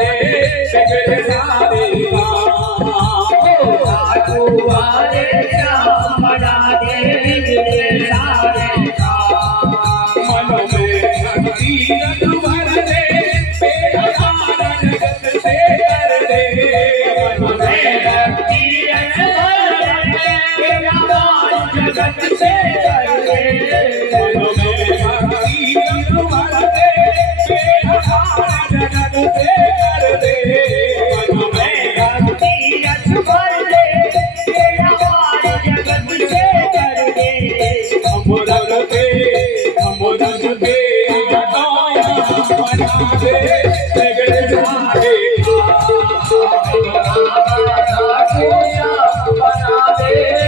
दे बिगड़े सारे वाले श्याम बना दे बिगड़े सारे मन में भक्ति रंग भर दे बेहसारा जगत से कर दे मन में भक्ति रंग भर दे बेहसारा जगत से कर दे मन में भक्ति रंग भर दे बेहसारा जगत से कर दे मन में भक्ति रंग भर दे बेहसारा जगत से कर दे हम रंग के बना दे बिगड़े सारे बना दे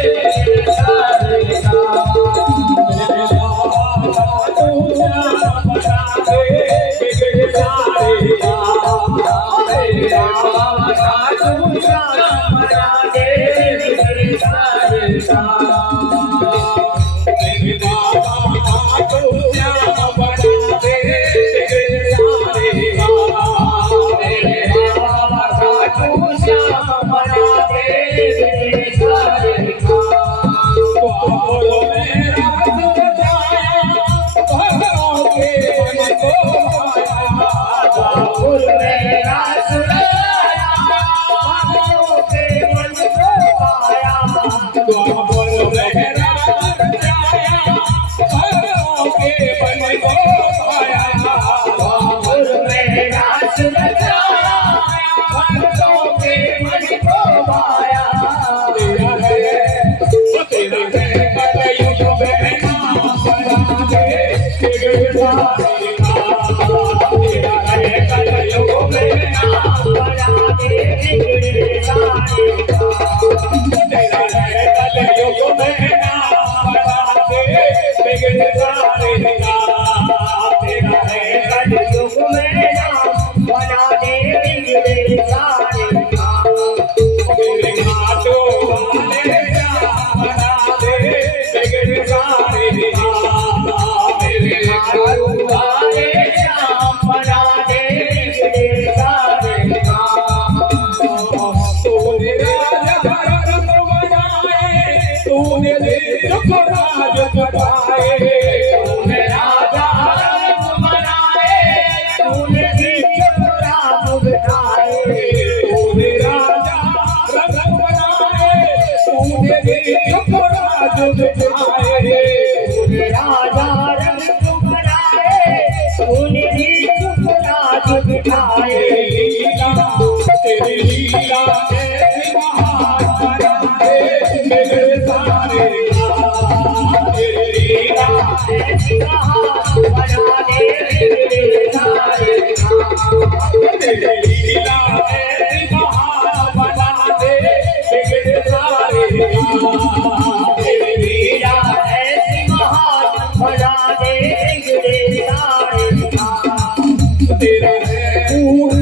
तेरा है